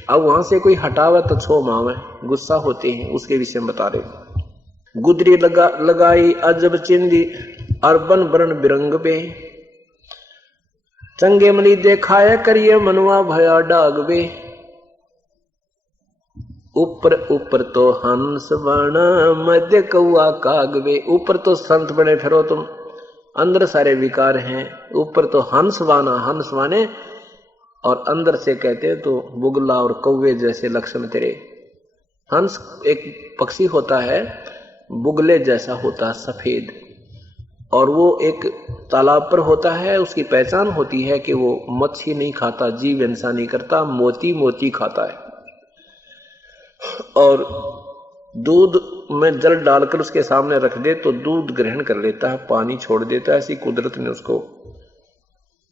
अब वहां से कोई हटावा तो छो मावे, गुस्सा होते हैं, उसके विषय में बता रहे। गुदरी लगाई अजब चिंदी, अरबन बरन बिरंग बे, चंगे मली देखाया करिए मनवा भया डाग बे। ऊपर ऊपर तो हंस बना मध्य कौआ काग बे। ऊपर तो संत बने फिरो तुम, अंदर सारे विकार हैं। ऊपर तो हंस वाने, और अंदर से कहते तो बुगला और कौवे जैसे लक्षण तेरे। हंस एक पक्षी होता है, बुगले जैसा होता है सफेद, और वो एक तालाब पर होता है। उसकी पहचान होती है कि वो मच्छी नहीं खाता, जीव हिंसा नहीं करता, मोती मोती खाता है और दूध में जल डालकर उसके सामने रख दे तो दूध ग्रहण कर लेता है, पानी छोड़ देता है। ऐसी कुदरत ने उसको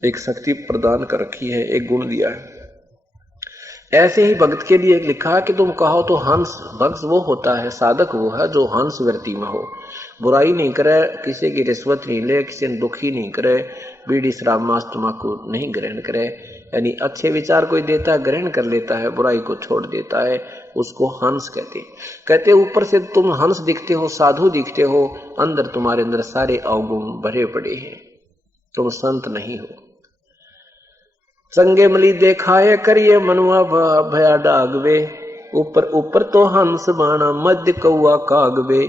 एक शक्ति प्रदान कर रखी है, एक गुण दिया है। ऐसे ही भक्त के लिए लिखा है कि तुम कहो तो हंस, भक्त वो होता है, साधक वो है जो हंस वृत्ति में हो, बुराई नहीं करे, किसी की रिश्वत नहीं ले, किसी ने दुखी नहीं करे, बीड़ी शराब मांस तम्बाकू नहीं ग्रहण करे, यानी अच्छे विचार कोई देता है ग्रहण कर लेता है, बुराई को छोड़ देता है, उसको हंस कहते ऊपर से तुम हंस दिखते हो, साधु दिखते हो, अंदर तुम्हारे अंदर सारे अवगुण भरे पड़े हैं, तुम संत नहीं हो। संगे मली देखाए करिए मनवा भया डागवे, ऊपर ऊपर तो हंस बाणा मध्य कौआ कागवे,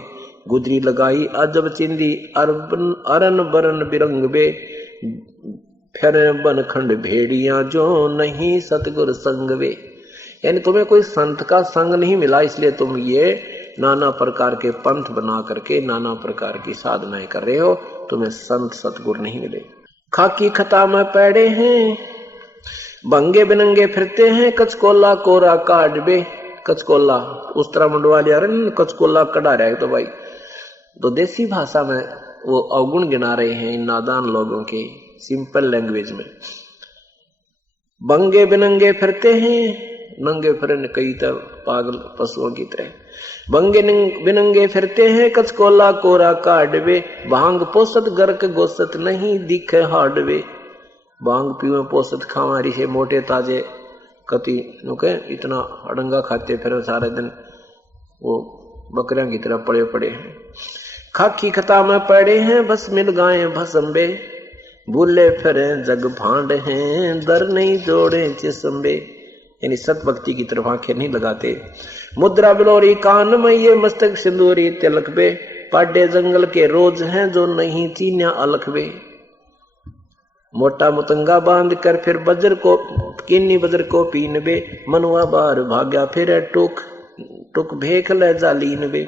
गुदरी लगाई अजब चिंदी अरन बरन बिरंगवे, फिर बनखंड भेड़िया जो नहीं सतगुर संगवे। यानी तुम्हें कोई संत का संग नहीं मिला, इसलिए तुम ये नाना प्रकार के पंथ बना करके नाना प्रकार की साधनाएं कर रहे हो, तुम्हें संत सतगुर नहीं मिले। खाकी खता में पैड़े हैं, बंगे बिनंगे फिरते हैं, कचकोला कोरा काटबे। कचकोला उस तरह मंडवा लिया, कचकोला कड़ा रहा है तो भाई, तो देसी भाषा में वो अवगुण गिना रहे हैं इन नादान लोगों के, सिंपल लैंग्वेज में। बंगे बिनंगे फिरते हैं, नंगे फिरन कई तो पागल पशुओं की तरह, बंगे बिनंगे फिरते हैं, कचकोला कोरा काटबे, भांग पोसत गर्क गोसत नहीं दिखे हाडवे। भांग पीवे पोसत खावारी से मोटे ताजे कति नुके इतना अड़ंगा खाते फिर सारे दिन वो बकरियां की तरह पड़े पड़े हैं। खाकी खता में पड़े हैं, बस मिल गाए भसंबे, भूले फिरे जग भांड हैं, दर नहीं जोड़े चिसंबे। यानी सत भक्ति की तरफ आंखें नहीं लगाते। मुद्रा बिलोरी कान में ये मस्तक सिंदूरी तिलक बे, पाडे जंगल के रोज हैं जो नहीं चीन्या अलख बे। मोटा मुतंगा बांध कर फिर बजर को किन्नी बजर को पीन बे, मनुआ बार भाग्या फिर टुक टुक भेख ले जालीन बे।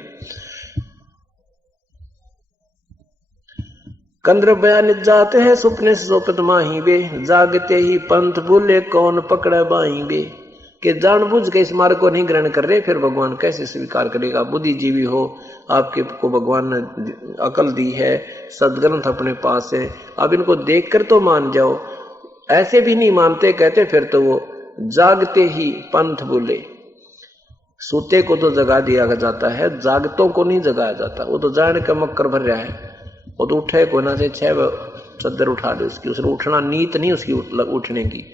कंद्र बयान जाते हैं सुपने से सोपत माही बे, जागते ही पंथ भूले कौन पकड़े बाही बे। कि जानबूझ के इस मार्ग को नहीं ग्रहण कर रहे, फिर भगवान कैसे स्वीकार करेगा। बुद्धिजीवी हो, आपके को भगवान ने अकल दी है, सदग्रंथ अपने पास है, अब इनको देखकर तो मान जाओ। ऐसे भी नहीं मानते, कहते फिर तो वो जागते ही पंथ भूले। सूते को तो जगा दिया जाता है, जागतों को नहीं जगाया जाता। वो तो जान के मक्कर भर रहा है, वो तो उठे को ना से 6 चद्दर उठा दे उसकी, उसने उठना नीत नहीं उसकी उठने की।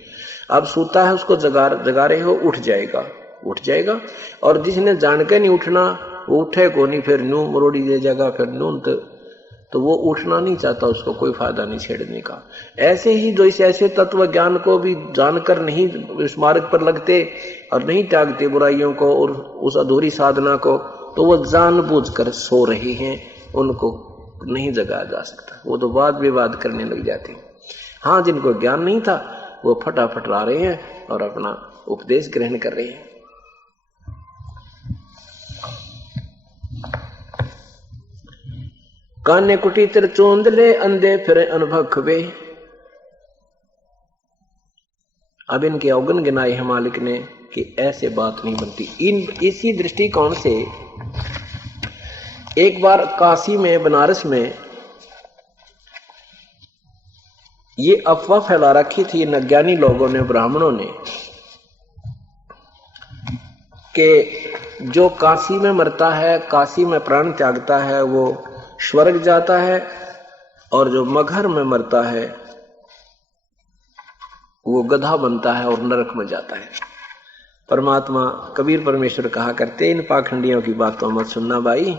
अब सूता है उसको जगा रहे हो, उठ जाएगा। और जिसने जान के नहीं उठना वो उठे को नहीं, फिर नू मरोड़ी दे जाएगा, फिर नून तो वो उठना नहीं चाहता, उसको कोई फायदा नहीं छेड़ने का। ऐसे ही जो इस ऐसे तत्व ज्ञान को भी जानकर नहीं इस मार्ग पर लगते और नहीं त्यागते बुराइयों को और उस अधूरी साधना को, तो वो जानबूझकर सो रहे हैं, उनको नहीं जगाया जा सकता। वो तो वाद विवाद करने लग जाते। हाँ, जिनको ज्ञान नहीं था वो फटाफट ला रहे हैं और अपना उपदेश ग्रहण कर रहे हैं। काने कुटी तिर चोंद ले, अंधे फिरे अनुभवे। अब इनके अवगुण गिनाए हैं मालिक ने कि ऐसे बात नहीं बनती। इसी दृष्टिकोण से एक बार काशी में, बनारस में ये अफवाह फैला रखी थी इन अज्ञानी लोगों ने, ब्राह्मणों ने, कि जो काशी में मरता है, काशी में प्राण त्यागता है, वो स्वर्ग जाता है, और जो मगहर में मरता है वो गधा बनता है और नरक में जाता है। परमात्मा कबीर परमेश्वर कहा करते, इन पाखंडियों की बातों मत सुनना भाई।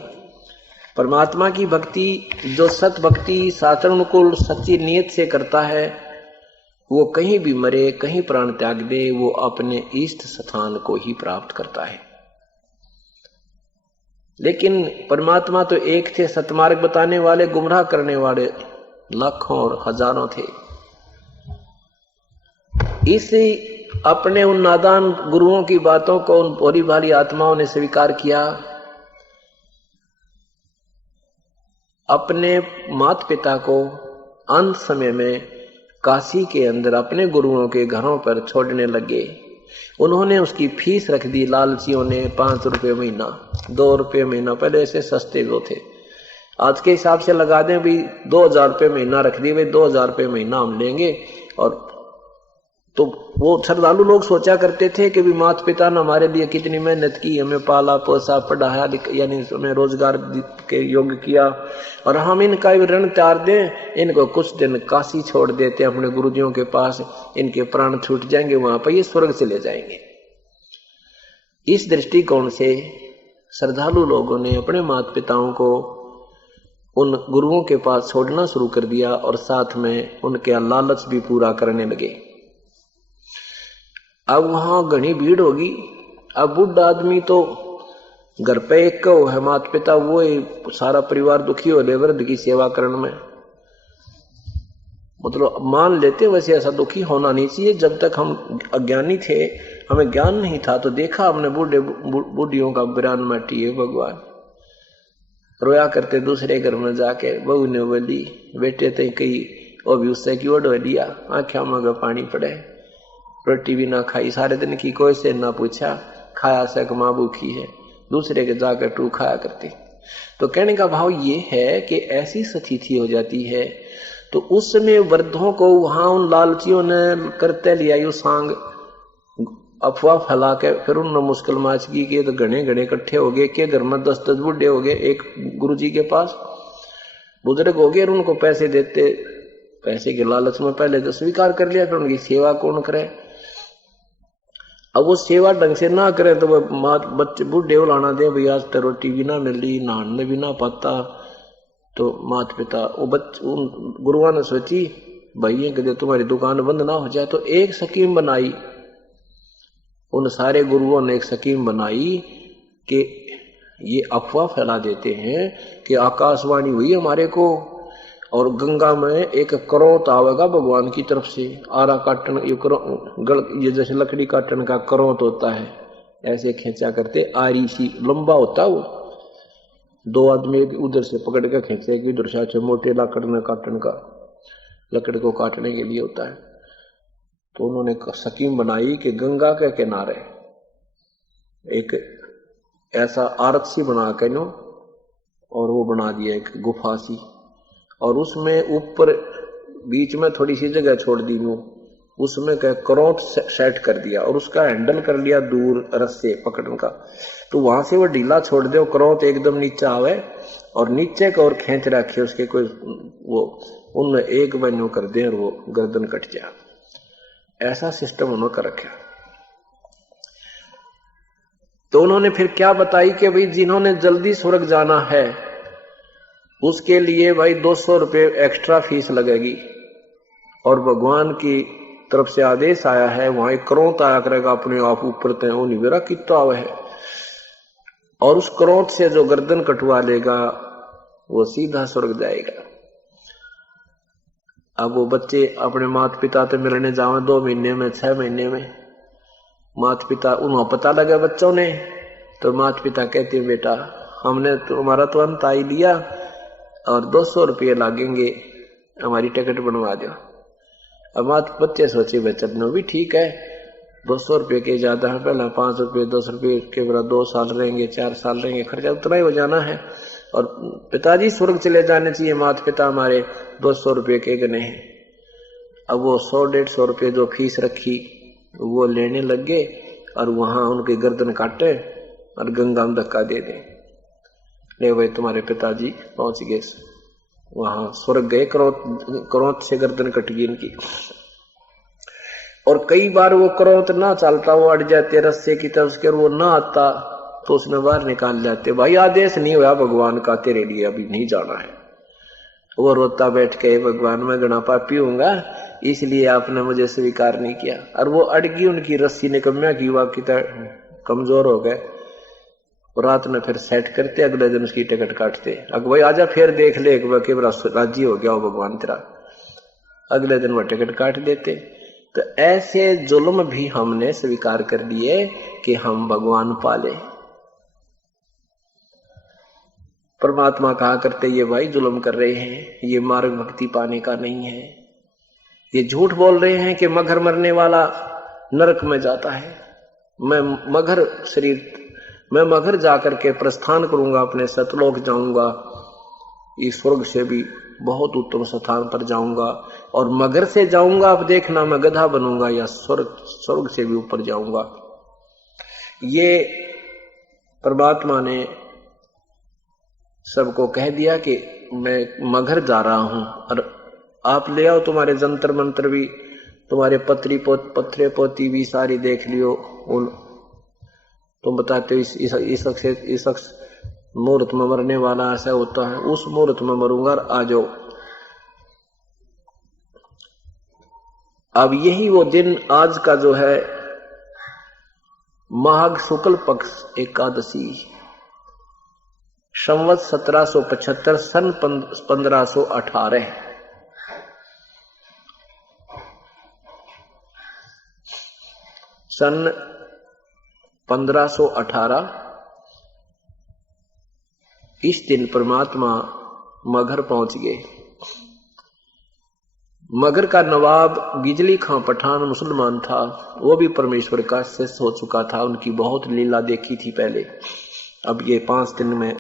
परमात्मा की भक्ति जो सत भक्ति शास्त्रानुकूल सच्ची नियत से करता है, वो कहीं भी मरे, कहीं प्राण त्याग दे, वो अपने इष्ट स्थान को ही प्राप्त करता है। लेकिन परमात्मा तो एक थे, सतमार्ग बताने वाले, गुमराह करने वाले लाखों और हजारों थे। इसी अपने उन नादान गुरुओं की बातों को उन भोली भाली आत्माओं ने स्वीकार किया। अपने माता पिता को अंत समय में काशी के अंदर अपने गुरुओं के घरों पर छोड़ने लगे। उन्होंने उसकी फीस रख दी लालचियों ने 5 रुपये महीना, 2 रुपये महीना, पहले ऐसे सस्ते वो थे, आज के हिसाब से लगा दें भी 2000 रुपये महीना रख दी, भाई 2000 रुपये महीना हम लेंगे। और तो वो श्रद्धालु लोग सोचा करते थे कि भी माता पिता ने हमारे लिए कितनी मेहनत की, हमें पाला पोसा पढ़ाया, यानी हमें रोजगार के योग्य किया, और हम इनका ऋण त्यार दें, इनको कुछ दिन काशी छोड़ देते अपने गुरुजियों के पास, इनके प्राण छूट जाएंगे, वहां पर ये स्वर्ग चले जाएंगे। इस दृष्टिकोण से श्रद्धालु लोगों ने अपने माता पिताओं को उन गुरुओं के पास छोड़ना शुरू कर दिया और साथ में उनके लालच भी पूरा करने लगे। अब वहां घनी भीड़ होगी। अब बुढ़ा आदमी तो घर पे एक को है माता पिता, वो सारा परिवार दुखी हो ले वृद्ध की सेवा करने में, मतलब मान लेते वैसे ऐसा दुखी होना नहीं चाहिए। जब तक हम अज्ञानी थे, हमें ज्ञान नहीं था, तो देखा हमने बूढ़ियों का बिरान माटी है भगवान रोया करते दूसरे घर में जाके। बहू ने बोली बेटे ते कही वो भी उससे की ओढ़ लिया, आंखें में पानी पड़े, रोटी भी ना खाई सारे दिन की, कोई से ना पूछा, खाया से माँ भूखी है, दूसरे के जाकर टू खाया करती। तो कहने का भाव ये है कि ऐसी स्थिति हो जाती है, तो उस समय वृद्धों को वहां उन लालचियों ने करते लिया यू सांग, अफवाह फैला के फिर उन्होंने मुश्किल माच की कि तो घने घने इकट्ठे हो गए के घर में 10-10 बुढ़े हो गए एक गुरुजी के पास, बुजुर्ग हो गए, और उनको पैसे देते, पैसे के लालच में पहले तो स्वीकार कर लिया, फिर उनकी सेवा कौन करे। अब वो सेवा ढंग से ना करे तो वो बच्चे बूढ़े उलाना दे, भैया आज तो रोटी भी ना मिली, नहाने भी ना पाता, तो माता पिता वो उन गुरुओं ने सोची भाई कदे तुम्हारी दुकान बंद ना हो जाए, तो एक स्कीम बनाई। उन सारे गुरुओं ने एक स्कीम बनाई कि ये अफवाह फैला देते हैं कि आकाशवाणी हुई हमारे को, और गंगा में एक करोत आवेगा भगवान की तरफ से, आरा काटन ये जैसे लकड़ी काटन का करोत होता है, ऐसे खींचा करते, आरी सी लंबा होता वो, 2 आदमी उधर से पकड़ के खींचे कि उधर से मोटे लकड़ में काटन का, लकड़ को काटने के लिए होता है। तो उन्होंने स्कीम बनाई कि गंगा के किनारे एक ऐसा आरत सी बना के नो, और वो बना दिया एक गुफा सी, और उसमें ऊपर बीच में थोड़ी सी जगह छोड़ दी नो, उसमें करोट सेट कर दिया और उसका हैंडल कर लिया दूर रस्से पकड़ने का, तो वहां से वो ढीला छोड़ दे, करोट एकदम नीचे आवे और नीचे का और खींच रखे उसके कोई वो उनमें एक बनो कर दे और वो गर्दन कट जाए, ऐसा सिस्टम उन्होंने कर रखा। तो उन्होंने फिर क्या बताई कि भाई जिन्होंने जल्दी स्वर्ग जाना है उसके लिए भाई 200 रुपये एक्स्ट्रा फीस लगेगी, और भगवान की तरफ से आदेश आया है, वहां एक करोत आया करेगा अपने आप ऊपर तय, वो निवेरा कितना आवे है, और उस करोत से जो गर्दन कटवा लेगा वो सीधा स्वर्ग जाएगा। अब वो बच्चे अपने माता पिता से मिलने जावे 2 महीने में 6 महीने में, माता पिता उन्हें पता लगा बच्चों ने, तो माता पिता कहते हैं बेटा हमने तुम्हारा तो अंत आई लिया और 200 रुपये लागेंगे, हमारी टिकट बनवा दो। अब बच्चे सोचे बच्चों भी ठीक है, 200 रुपये के ज्यादा है, पहले 5 रुपये 10 रुपये के बाद 2 साल रहेंगे 4 साल रहेंगे, खर्चा उतना ही हो जाना है, और पिताजी स्वर्ग चले जाने चाहिए, माता पिता हमारे 200 रुपये के गने हैं। अब वो 100-150 रुपये जो फीस रखी वो लेने लग गए, और वहां उनके गर्दन काटे और गंगा में धक्का दे दें, ले भाई तुम्हारे पिताजी पहुंच गए वहां स्वर्ग गए, क्रोध से गर्दन कट गई इनकी। और कई बार वो क्रोध ना चलता, वो अड़ जाते रस्से की तरफ से, वो ना आता तो उसमें बाहर निकाल जाते, भाई आदेश नहीं हुआ भगवान का तेरे लिए अभी नहीं जाना है। वो रोता बैठ के भगवान मैं गणा पापी हूंगा इसलिए आपने मुझे स्वीकार नहीं किया, और वो अड़गी उनकी रस्सी ने कम्या की हुआ की कमजोर हो गए। रात में फिर सेट करते, अगले दिन उसकी टिकट काटते, अगर भाई आजा फिर देख ले एक बार राजी हो गया हो भगवान तेरा, अगले दिन वो टिकट काट देते। तो ऐसे जुल्म भी हमने स्वीकार कर लिए कि हम भगवान पाले। परमात्मा कहा करते ये भाई जुल्म कर रहे हैं, ये मार्ग भक्ति पाने का नहीं है। ये झूठ बोल रहे हैं कि मगर मरने वाला नरक में जाता है। मैं मगर जाकर के प्रस्थान करूंगा, अपने सतलोक जाऊंगा, इस स्वर्ग से भी बहुत उत्तम स्थान पर जाऊंगा, और मगर से जाऊंगा, अब देखना मैं गधा बनूंगा या स्वर्ग से भी ऊपर जाऊंगा। ये परमात्मा ने सबको कह दिया कि मैं मगर जा रहा हूं, और आप ले आओ तुम्हारे जंतर मंत्र भी, तुम्हारे पत्रे पोती भी सारी देख लियो। उन तुम बताते हो इस शख्स मुहूर्त में मरने वाला, ऐसा होता है, उस मुहूर्त में मरूंगा, आ जाओ। अब यही वो दिन आज का जो है माघ शुक्ल पक्ष एकादशी, संवत 1775 सन 1518, सन 1518 इस दिन परमात्मा मगर पहुंच गए। मगर का नवाब गिजली खां पठान मुसलमान था, वो भी परमेश्वर का शिष्य हो चुका था, उनकी बहुत लीला देखी थी पहले। अब ये 5 दिन में